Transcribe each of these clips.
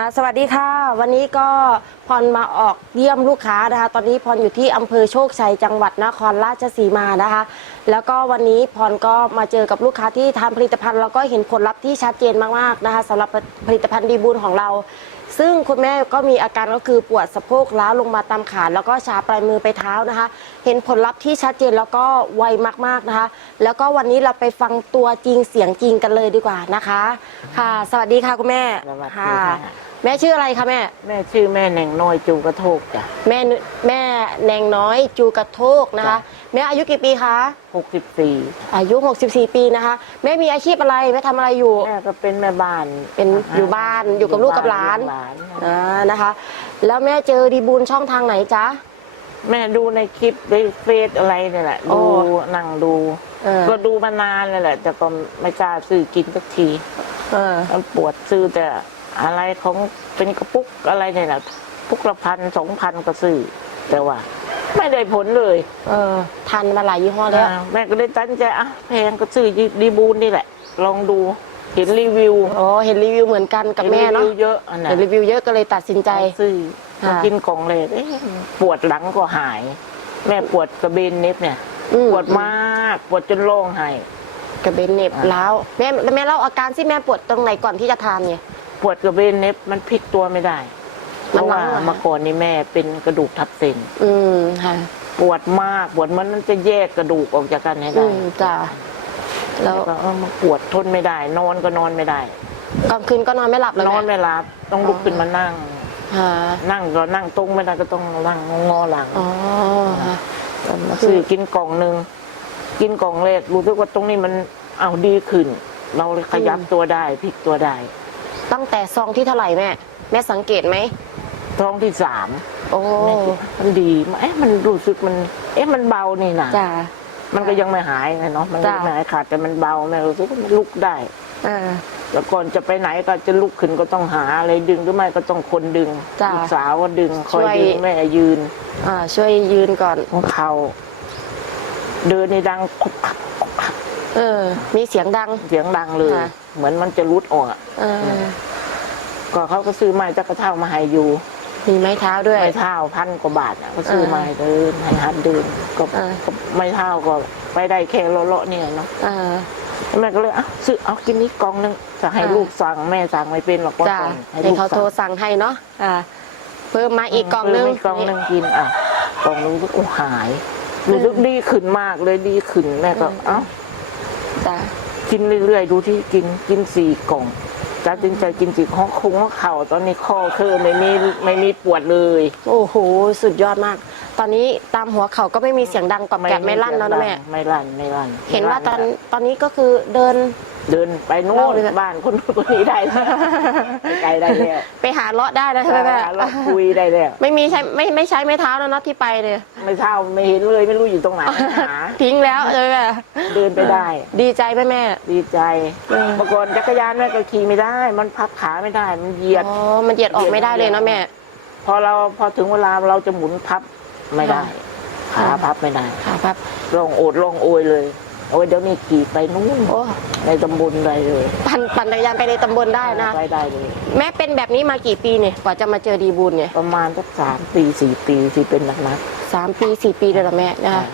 อ่าสวัสดีค่ะ วันนี้ก็พรมาออกเยี่ยมลูกค้านะคะ ตอนนี้พรอยู่ที่อำเภอโชคชัยจังหวัดนครราชสีมานะคะ แล้วก็วันนี้พรก็มาเจอกับลูกค้าที่ทานผลิตภัณฑ์แล้วก็เห็นผลลัพธ์ที่ชัดเจนมากๆนะคะสำหรับผลิตภัณฑ์ดีบูลของเรา ซึ่งคุณแม่ก็มีอาการก็คือปวดสะโพกล้าวลงมาตามขาแล้วก็ชาปลายมือไปเท้านะคะ เห็นผลลัพธ์ที่ชัดเจนแล้วก็ไวมากๆนะคะ แล้วก็วันนี้เราไปฟังตัวจริงเสียงจริงกันเลยดีกว่านะคะ ค่ะ สวัสดีค่ะคุณแม่สวัสดีค่ะ ค่ะ แม่ชื่ออะไรคะแม่ แม่ชื่อแม่แหน่งน้อยจูกระโทกจ้ะ แม่นุแม่แนงน้อยจูกระโทกนะคะ จ้แม่อายุกี่ปีคะ หกสิบสี่อายุ 64 ปีนะคะ แม่มีอาชีพอะไร แม่ทำอะไรอยู่ แม่ก็เป็นแม่บ้านเป็นอยู่บ้านอยู่กับลูกกับหลาน อยู่บหลานอ่านะคะ แล้วแม่เจอดีบูลช่องทางไหนจ๊ะ แม่ดูในคลิปในเฟซอะไรเนี่ยแหละโอ้ ดูนั่งดู เออก็ดูมานานเลยแหละ แต่ก็ไม่กล้าซื้อกินสักที เออมันปวดซื้อแต่ อะไรของเป็นกระปุกอะไรเนี่ยแหละปุกละพันสองพันก็ซื้อแต่ว่า ไม่ได้ผลเลยเออทันมาหลายยี่ห้อแล้วอ่าแม่ก็เลยตั้งใจอะแพงก็ซื้อดีบูนนี่แหละ ลองดูเห็นรีวิวอ๋อเห็นรีวิวเหมือนกันกับแม่เนาะห็รีวิวเยอะอันนั้เห็นนรีวิวเยอะก็เลยตัดสินใจซื้อค่ะมากินกล่องเลยเอ๊ะปวดหลังก็หาย แม่ปวดกระเบนเน็บเนี่ยอืมปวดมากปวดจนร้องไห้กระเบนเหน็บอ่าแล้วแม่แม่เล่าอาการที่แม่ปวดตรงไหนก่อนที่จะทานเนี่ย ปวดกระเบนเน็บมันพลิกตัวไม่ได้เพมันราะว่าหลังเหรอเมื่อก่อนนี่แม่เป็นกระดูกทับเส้นอืมค่ะ ปวดมากปวดมันจะแยกกระดูกออกจากกันให้อืได้มจ้ะแล้แล้ววก็เออมาปวดทนไม่ได้ นอนก็นอนไม่ได้กลางคืนก็นอนไม่หลับเลยนอนแม่ไม่หลับต้องลุกขึ้นมานั่งค่ะนั่งก็นั่งตรงไม่ได้ก็ต้องนั่งงอหลังอ๋อค่ะมาซื้อกินกล่องหนึ่งกินกล่องแรกรู้สึกว่าตรงนี้มันเอาดีขึ้น เราเลยขยับตัวได้พลิกตัวได้ ตั้งแต่ซองที่เท่าไหร่แม่ แม่สังเกตไหมท้องที่สามโอ้แม่คิดมันดีเอ๊ะมันรู้สึกมัน เอ๊ะมันเบานี่นะจ้ะมันก็ยังไม่หายไงเนาะมันก็จ้ะ ยังไม่หายขาดแต่มันเบาแม่รู้สึกว่ามันลุกได้ อ่าแล้วก่อนจะไปไหนก็จะลุกขึ้นก็ต้องหาอะไรดึงหรือไม่ก็ต้องคนดึงจ้ะลูกสาวก็ดึงคอยช่วย ดึงแม่ยืนอ่าช่วยยืนก่อน ของเขาเดินในดังคุกคักคุกคักเออ มีเสียงดัง เสียงดังเลย ค่ะ เหมือนมันจะรุดออกอะเออก็เขาก็ซื้อไม้จักระเท่ามาให้อยู่มีไม้เท้าด้วย ไม้เท่าพันกว่าบาทอะก็ซื้อมาให้เดินให้หัดเดินก็อ่าก็ไม้เท่าก็ไปได้แค่เลาะๆเนี่ยเนาะอ่าแม่ก็เลยอะซื้อเอากินนี้กล่องนึงจะให้อ่าลูกสั่งแม่สั่งไม่เป็นหรอกว่าจ้ะกล่องให้ให้ลูกเขาโทรสั่งสั่งให้เนาะอ่าเพิ่มมาอีกกล่องนึง ซื้ไม่กล่องนึงกินอะกล่องนึงก็หายรู้สึกดีขึ้นมากเลยดีขึ้นแม่ก็อืม เอ้า จ้ะ กินเรื่อยๆ ดูที่กินกินสี่กล่องจะจึงใจกินสี่ข้อคงว่าเข่าตอนนี้ข้อคือไม่มีไม่มีปวดเลย โอ้โห สุดยอดมาก ตอนนี้ตามหัวเขาก็ไม่มีเสียงดังกรอบแกรบไม่ลั่นแล้วนะแม่ไม่ลั่นไม่ลั่น เห็นว่าตอนไม่ลั่ตอนนี้ก็คือเดิน เดินไปโน่เล่านเลยนะบ้านคนนู้นคนนี้ได้แล้วไปไกลได้แล้วไปหาเลาะได้แล้วใช่ไหมแม่เราคุยได้แล้วไม่มีใช้ไม่ไม่ใช้ไม้เท้าแล้วเนาะที่ไปเลยไม่เท่าไม่เห็นเลยไม่รู้อยู่ตรงไหนหาทิ้งแล้วใช่ไหมแม่เดินไปได้ ดีใจไหมแม่ ดีใจเออเมื่อก่อนจักรยานแม่ก็ขี่ไม่ได้ มันพับขาไม่ได้มันเหยียดอ๋อมันเหยียดออกไม่ได้เลยเนาะแม่ พอเราพอถึงเวลาเราจะหมุนพับไม่ได้ค่ะขาพับไม่ได้ค่ะครับลองโอดลองโอยเลย โอ้ยเดี๋ยวนี้ขี่ไปนู่นโอ้ในตำบลใดเลยปั่นปั่นจักรยานไปในตำบลได้นะ ไปได้เลยแม่เป็นแบบนี้มากี่ปีเนี่ยกว่าจะมาเจอดีบุญเนี่ยประมาณสักสามปีสี่ปีที่เป็นหนักสามปีสี่ปีเลยเหรอแม่นะคะ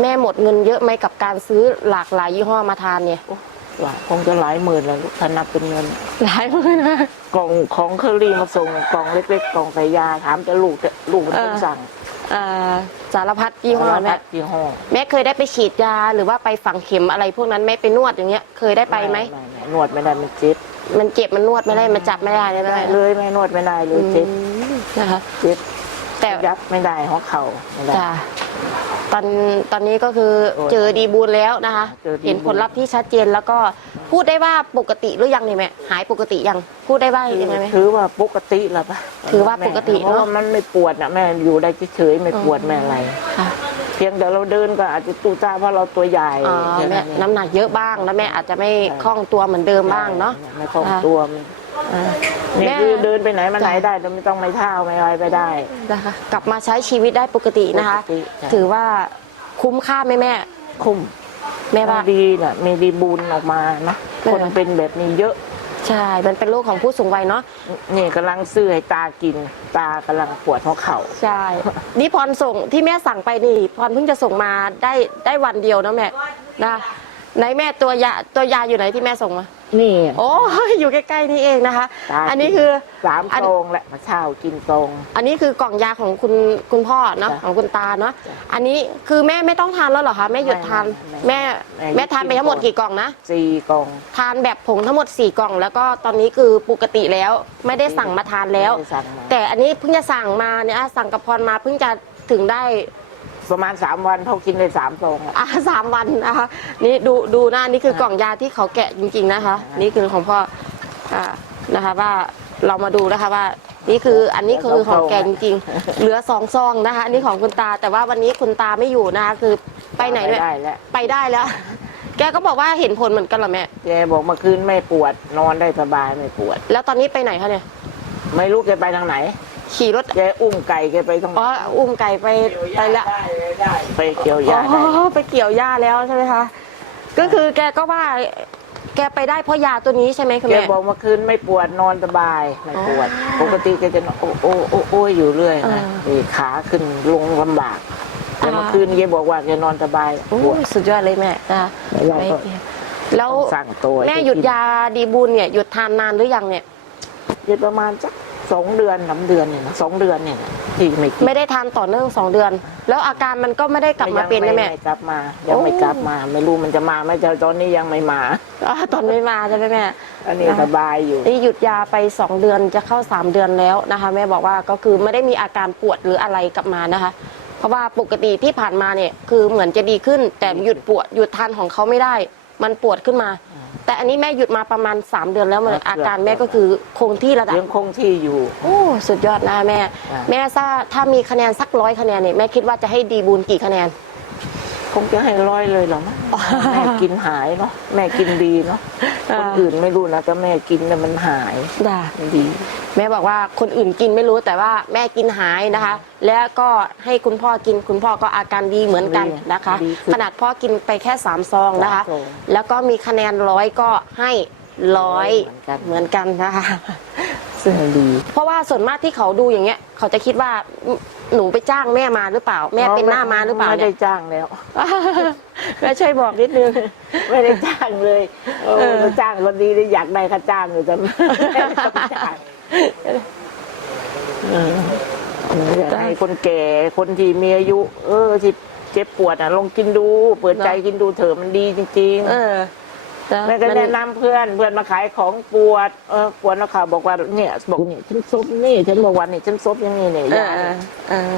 แม่หมดเงินเยอะไหมกับการซื้อหลากหลายยี่ห้อมาทานเนี่ยๆโอ้หลายคงจะหลายหมื่นแล้วลูกถ้านับเป็นเงิน หลายหมื่นนะ กล่องของเคอรี่มาส่งกล่องเล็ก ๆ กล่องใส่ยาถามจะลูกจะลูกมันต้องเออสั่ง อ่าสารพัดยี่ห้อสารแม่พัดยี่ห้อแม่เคยได้ไปฉีดยาหรือว่าไปฝังเข็มอะไรพวกนั้นแม่ไปนวดอย่างเงี้ยเคยได้ไปไหมไม่นวดไม่ได้มันเจ็บมันเจ็บมันนวดไม่ได้มันจับไม่ได้เลยไม่แม่ได้เลยไม่นวดไม่ได้เลยเจ็บอืมนะคะเจ็บแต่ยับไม่ได้หัวเข่าไม่ได้จ้ะ ตอนตอนนี้ก็คือโอ้ยเจอดีบูลแล้วนะคะ เจอดีบูล เห็นผลลัพธ์ที่ชัดเจนแล้วก็พูดได้ว่าปกติหรือยังเนี่ยแม่หายปกติยังพูดได้ว่ายังไงไหม ถือว่าปกติแล้วปะถือว่าปกติเพราะเนอะว่ามันไม่ปวดอะแม่อยู่ได้เฉยๆไม่ปวดไม่อะไร ค่ะเพียงแต่เราเดินก็อาจจะตูตาเพราะเราตัวใหญ่อ๋อแค่แม่เองน้ำหนักเยอะบ้างแล้วแม่อาจจะไม่คล่องตัวเหมือนเดิมบ้างเนาะ ไม่คล่องค่ะตัวมันอ่า นี่แม่คือเดินไปไหนมาไหนจ้ะได้แต่ไม่ต้องไม่เท้าไม่อะไรไปได้นะคะกลับมาใช้ชีวิตได้ปกตินะคะ ปกติจ้ะ ถือว่าคุ้มค่าไหมแม่ คุ้มแม่ว่า ดีน่ะมีดีบุญออกมานะเออ คนเป็นแบบนี้เยอะ ใช่ มันเป็นโรคของผู้สูงวัยเนาะนี่กำลังซื้อให้ตากิน ตากำลังปวดหัวเข่าใช่นี่พรส่งที่แม่สั่งไปนี่พรเพิ่งจะส่งมาได้ได้วันเดียวนะแม่นะ ไหนแม่ตัวยาตัวยาอยู่ไหนที่แม่ส่งมา นี่โอ้ยอยู่ใกล้ๆนี่เองนะคะ ตาอันนี้คือ สามอันซองแหละมาเช่ากินซองอันนี้คือกล่องยาของคุณคุณพ่อเนาะจ้ะของคุณตาเนาะจ้ะอันนี้คือแม่ไม่ต้องทานแล้วเหรอคะแม่หยุดทานไม่แม่ไม่แม่ทานไปทั้งหมดกี่กล่องนะสี่กล่อง ทานแบบผงทั้งหมด4กล่อง แล้วก็ตอนนี้คือปกติแล้วไม่ได้สั่งมาทานแล้ว ไม่ได้สั่งมา แต่อันนี้เพิ่งจะสั่งมาเนี่ยอะสั่งกับพรมาเพิ่งจะถึงได้ ประมาณสามวันเขากินได้สามซองอะอะสามวันนะคะนี่ดูดูนะนี่คือกล่องยาที่เขาแกะจริงๆนะคะ นี่คือของพ่ออ่านะคะว่าเรามาดูนะคะว่า นี่คืออันนี้คือของแกจริงๆเหลือสองซองนะคะอันนี้ของคุณตา แต่ว่าวันนี้คุณตาไม่อยู่นะคะคือไปไหนด้วย ได้แล้วไปได้แล้ว แกก็บอกว่าเห็นผลเหมือนกันเหรอแม่ แกบอกเมื่อคืนไม่ปวดนอนได้สบายไม่ปวด แล้วตอนนี้ไปไหนคะเนี่ย ไม่รู้แกไปทางไหน ขี่รถแกอุ้มไก่แกไปทางอ๋ออุ้มไก่ไปไปละไปเกี่ยวอ๋หญ้าได้อไปเกี่ยวหญ้าแล้วใช่ไหมคะก็คือแกก็ว่า แกไปได้เพราะยาตัวนี้ใช่ไหมคุณแกแม่ บอกเมื่อคืนไม่ปวดนอนสบายไม่ปวด อ๋อปกติแกจะนอนโอ้โอ้โอ้โอ้ยอยู่เรื่อยอ่านะนี่ขาขึ้นลงลำบากแต่อ่า เมื่อคืนแกบอกว่าแกนอนสบายโอ้ปวดยสุดยอดเลยแม่นะคะเราก็ ไม่แล้วต้องสั่งตัวแม่หยุดยาดีบุญเนี่ยหยุดทานนานหรือยังเนี่ย หยุดประมาณสัก สองเดือนสามเดือนเนี่ยนะสองเดือนเนี่ยนะที่ไม่กินไม่ได้ทานต่อเนื่องสองเดือน แล้วอาการมันก็ไม่ได้กลับมาเป็นนะแม่ยังกลับมายังไม่โอ้กลับมา ไม่รู้มันจะมาไหมแต่ตอนนี้ยังไม่มาอ๋อตอนไม่มาใช่ไหมแม่อันนี้อ่าสบายอยู่ นี่หยุดยาไป 2 เดือนจะเข้า 3 เดือนแล้วนะคะ แม่บอกว่าก็คือไม่ได้มีอาการปวดหรืออะไรกลับมานะคะ เพราะว่าปกติที่ผ่านมาเนี่ยคือเหมือนจะดีขึ้นแต่หยุดปวดหยุดทานของเขาไม่ได้ มันปวดขึ้นมา แต่อันนี้แม่หยุดมาประมาณ 3 เดือนแล้วมันครับอาการแม่ก็คือคงที่ระดับยังคงที่อยู่ โอ้สุดยอดนะแม่อ่าแม่ทราบถ้ามีคะแนนสักร้อยคะแนนเนี่ยแม่คิดว่าจะให้ดีบูนกี่คะแนน คงจะให้ร้อยเลยเหรอมั้งแม่กินหายเนาะแม่กินดีเนาะอ่าคนอื่นไม่รู้นะแต่แม่กินเนี่ยมันหายด่ามันดี แม่บอกว่าคนอื่นกินไม่รู้แต่ว่าแม่กินหายนะคะ แล้วก็ให้คุณพ่อกินคุณพ่อก็อาการดีเหมือนกันนะคะ ดีขึ้น ขนาดพ่อกินไปแค่สามซองนะคะสามซองแล้วก็มีคะแนนร้อยก็ให้ร้อยเหมือนกันเหมือนกันนะคะ ซึ่งดี เพราะว่าส่วนมากที่เขาดูอย่างเงี้ย เขาจะคิดว่า หนูไปจ้างแม่มาหรือเปล่า แม่เป็นหน้ามาหรือเปล่าไม่เนี่ได้ย จ้างแล้วแม่ช่วยบอกนิดนึง ไม่ได้จ้างเลยเอเอออ จ้างวันดีได้อยากได้ค่าจ้างอยู่แต่ไม่ได้จ้างเอออยากให้คนแก่คนที่มีอายุ เออที่เจ็บปวดอะลองกินดู เปิดใจกินดูเถอะมันดีจริง เออ ๆ แม่ก็แนะนำเพื่อนเพื่อนมาขายของปวดเออปวดแล้วค่ะบอกว่าเนี่ยบอกนี่ฉันซบนี่ฉันบอกวันนี่ฉันซบอยังนี่เนี่ยเออยาเอเนี่อยเออ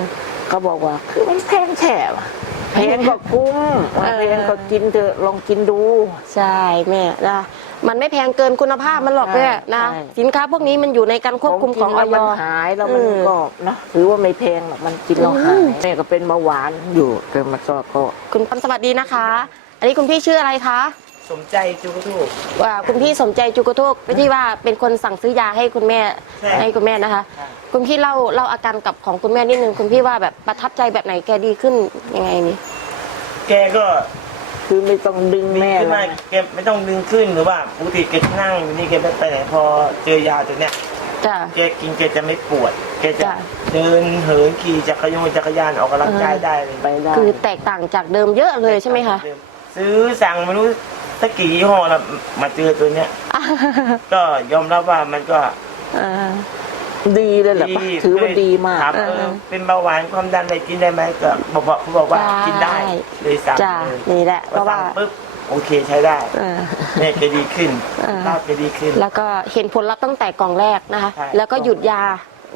เขาบอกว่า คือมันแพงแฉะว่ะแพงก็คุ้มเออ แพงก็กินเถอะลองกินดู ใช่แม่นะมันไม่แพงเกินคุณภาพมันหรอกใช่แม่นะใช่ สินค้าพวกนี้มันอยู่ในการควบคุมของอกินอแล้วยมันหายแล้วมันเออก็นะถือว่าไม่แพงหรอกมันกินแล้วหาอืยมแม่ก็เป็นเบาหวานอยู่แต่มันก็ก็คุณปันสวัสดีนะคะ อันนี้คุณพี่ชื่ออะไรคะ สมใจจูกทูกว่าคุณพี่สมใจจุกโทกที่ว่าเป็นคนสั่งซื้อยาให้คุณแม่ใช่ให้คุณแม่นะคะ ใช่ คุณพี่เล่าเล่าอาการกับของคุณแม่นิดนึงคุณพี่ว่าแบบประทับใจแบบไหนแกดีขึ้นยังไงนี่แกก็คือไม่ต้องดึงดีแม่ขึ้นแล้มาวแกไม่ต้องดึงขึ้นหรือว่าปกติแกนั่งอยู่นี่แกไม่ไปไหนพอเจอยาตัวเนี้ยจ้ะ แกกินแกจะไม่ปวด แกจะจ้ะ เดินเหินขี่จักรยานจักรยานออกกำลังกายได้เลยไปได้คือแตกต่างจากเดิมเยอะเลยใช่ไหมคะ ซื้อสั่งไม่รู้ สักกี่ยี่ห้อแล้วมาเจอตัวเนี้ย ก็ยอมรับว่ามันก็เออดีเลยแหละปะถือว่าดีมากถามเออเออ เป็นเบาหวานความดันอะไรกินได้ไหมก็บอกบอกเขาบอกว่าได้ กินได้เลยสั่งจ้ะเลยนี่แหละเพพอราะว่าสั่งปุ๊บโอเคใช้ได้เออเนี่ยแกดีขึ้นเออภาพแกดีขึ้น แล้วก็เห็นผลลัพธ์ตั้งแต่กล่องแรกนะคะ ใช่ แล้วก็หยุดยา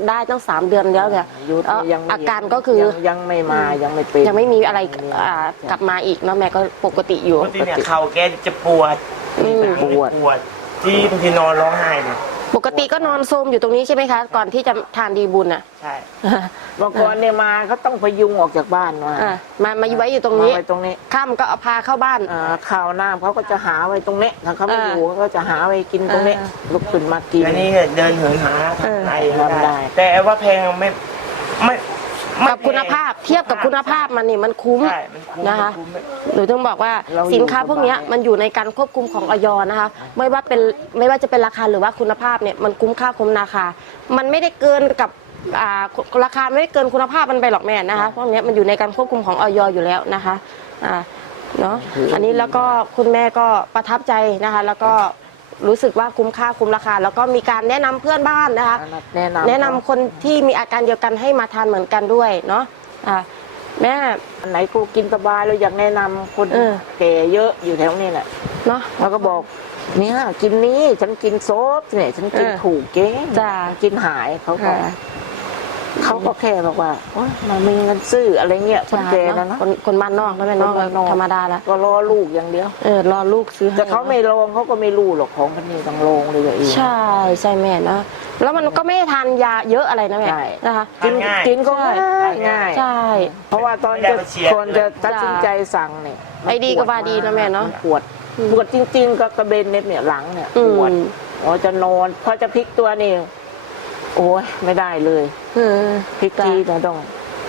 ได้ตั้งสามเดือนแล้วเนี่ยยุดเอ่อยังไม่อาการก็คือยังยังไม่มายังไม่เป็นยังไม่มีอะไรยังม่อ่ากลับมาอีกเนาะแม่ก็ปกติอยู่ปกติเนี่ยเข่าแกจะปวดอืม ปวด ปวด ที่บางทีนอนร้องไห้เลยปกติก็นอนโซมอยู่ตรงนี้ใช่ไหมคะ ก่อนที่จะทานดีบุญอะ ใช่ เมื่อก่อนเนี่ยมาเขาต้องพยุงออกจากบ้านมาอะมามาไว้อยู่ตรงนี้มาไว้ตรงนี้ข้ามก็เอาพาเข้าบ้าน อ่าข้าวน้ำเขาก็จะหาไว้ตรงนี้ถ้าเขาไม่อ่าอยู่เขาก็จะหาไว้กินตรงนี้อ่า ลุกขึ้นมากิน อันนี้เดินเหินหาเออไอทำได้ได้ แต่ว่าแพงไม่ไม่กับคุณภาพเทียบกับคุณภาพมันนี่มันคุ้ม ใช่มันคุ้มนะคะ มันคุ้มหนูต้องบอกว่าเราอยู่สินค้าพวกเนี้ยสบาย มันอยู่ในการควบคุมของออยนะคะ ไม่ว่าเป็นไม่ว่าจะเป็นราคาหรือว่าคุณภาพเนี่ยมันคุ้มค่าคุ้มราคา มันไม่ได้เกินกับ อ่าราคาไม่ได้เกินคุณภาพมันไปหรอกแม่นะคะพวกเนี้ยมันอยู่ในการควบคุมของออยอยู่แล้วนะคะอ่าเนาะอันนี้แล้วก็คุณแม่ก็ประทับใจนะคะ แล้วก็รู้สึกว่าคุ้มค่าคุ้มราคา แล้วก็มีการแนะนำเพื่อนบ้านนะคะ แนะนำแนะนำคนที่มีอาการเดียวกันให้มาทานเหมือนกันด้วยเนาะอ่าแม่อันไหนกูกินสบายเราอยากแนะนำคนเออ แก่เยอะอยู่แถวนี้แหละเนาะเราก็บอกเนี่ยกินนี้ฉันกินโซฟเนี่ยฉันกินเออถูกเก่งจ้ะ กินหายเขาก็ ค่ะ เขาก็แค่บอกว่าโอ๊ยเรามีเงินซื้ออะไรเงี้ยคนแก่นะเนาะเนาะคนคนบ้านนอกแล้วแม่เนอกคนบ้านนอกธรรมดาละก็รอลูกอย่างเดียว เออรอลูกซื้อให้แต่เขาไม่ลงเขาก็ไม่รู้หรอกของพันนี้ต้องลงเลยเอง ใช่ใช่แม่เนาะแล้วมันก็ไม่ได้ทานยาเยอะอะไรนะแม่ใช่ นะคะกินง่าย กินก็ใช่ง่ายง่ายใช่ เพราะว่าตอนไม่ได้จะมาเชียร์ คนจะตัดสินใจสั่งเนี่ยไอ้ดีก็ว่าดีนะแม่เนาะปวดปวดจริง ๆ ก็กระเบนเน็บเนี่ยหลังเนี่ยอืปวดมอ๋อจะนอนพอจะพลิกตัวนี่ โอ้ยไม่ได้เลยอืมพลิกทีเนี่ยต้อง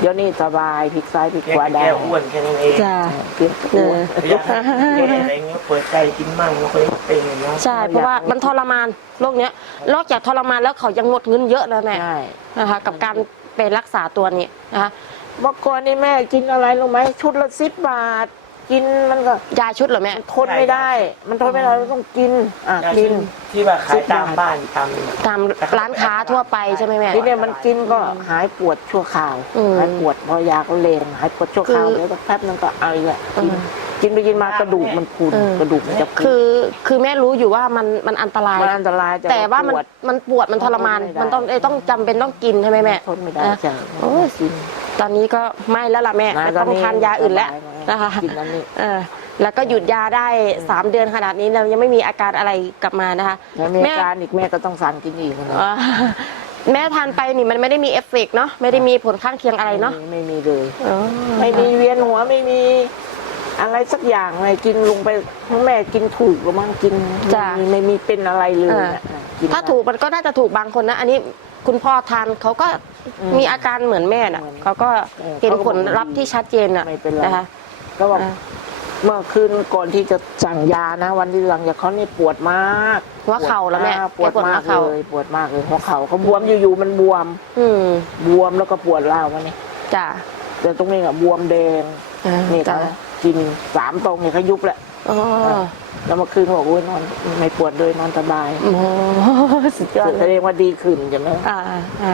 เดี๋ยวนี้สบายพลิกซ้ายพลิกแค่ขวาได้แก้อ้วนแค่นั้นเองจ้าเพียงเอตัวออยากให้แก้อะไรเงี้ยเปิดใจกินมั่งแล้วค่อยเป็นเนาะใช่ เพราะว่ามันทรมานโรคเนี้ยนอกจากทรมานแล้วเขายังหมดเงินเยอะนะแม่ใช่ นะคะ กับการไปรักษาตัวนี้นะคะ เมื่อก่อนนี่แม่กินอะไรรู้ไหมชุดละสิบบาท กินมันก็ยาชุดเหรอแม่ ทนไม่ได้ มันทนไม่ได้เราต้องกินอะยากิที่นที่ว่าขายตามบ้านตาม ตามร้านค้าทั่วไปใช่ไหมแม่ ทีเนี่ยมันกินก็หายปวดชั่วคราวอืมหายปวดพอยาก็เลงหายปวดชั่วคราวคือเดี๋ยวสักแป๊บนึงก็เอาอีกแหละกินอืม กินไปกินมากระดูกมันพุนเออกระดูกมันจะพุนคือคือแม่รู้อยู่ว่ามันมันอันตราย มันอันตรายแต่ว่ามันปวดมันปวดมันทรมานทนไม่ได้ มันต้องเอ้ยต้องจำเป็นต้องกินใช่ไหมแม่ ทนไม่ได้นะจ้ะโอ้ย กินตอนนี้ก็ไม่แล้วล่ะแม่นะไม่ต้องตอนนี้ทานยาอื่นแล้ว สบายแล้ว นะคะกินอันนี้เออแล้วก็หยุดยาได้สามเดือนขนาดนี้เรายังไม่มีอาการอะไรกลับมานะคะแล้วมีแม่อาการอีกแม่ก็ต้องสั่งกินอีกนะอ่าแม่ทานไปนี่มันไม่ได้มีเอฟเฟกต์เนาะไม่ได้มีผลข้างเคียงอะไรเนาะไม่ไม่มีเลยอ๋อไม่มีเวียนหัวไม่มีอะไรสักอย่างเลยกินลงไปแม่กินถูกหรือมั้งกินไม่มีไม่มีเป็นอะไรเลยน่ะกินถ้าถูกมันก็น่าจะถูกบางคนนะ อันนี้คุณพ่อทานเขาก็อืมมีอาการเหมือนแม่น่ะเหมือนเขาก็เออเห็นเขาก็ผลลัพธ์ที่ชัดเจนน่ะไม่เป็นไรนะคะ ก็บอกอ่าเมื่อคืนก่อนที่จะสั่งยานะ วันที่สั่งยาเขานี่ปวดมากหัวเข่าแล้วแม่อ่ปวดแกปวดหัมาวกเข่าเลยปวดมากเลยหัวเข่าเขาบวมอยู่ๆมันบวม อืมบวมแล้วก็ปวดร้าวมานี่จ้ะแต่ตรงนี้อะบวมแดงอ่านี่จ้ะเขากินสามตรงเนี่ยเขายุบแหละอ๋อแล้วเมื่อคืนเขาบอกโอ้ยนอนไม่ปวดเลยนอนสบายโอ้โหสุดยอดแสเลยดงว่าดีขึ้นใช่ไหมอ่าอ่า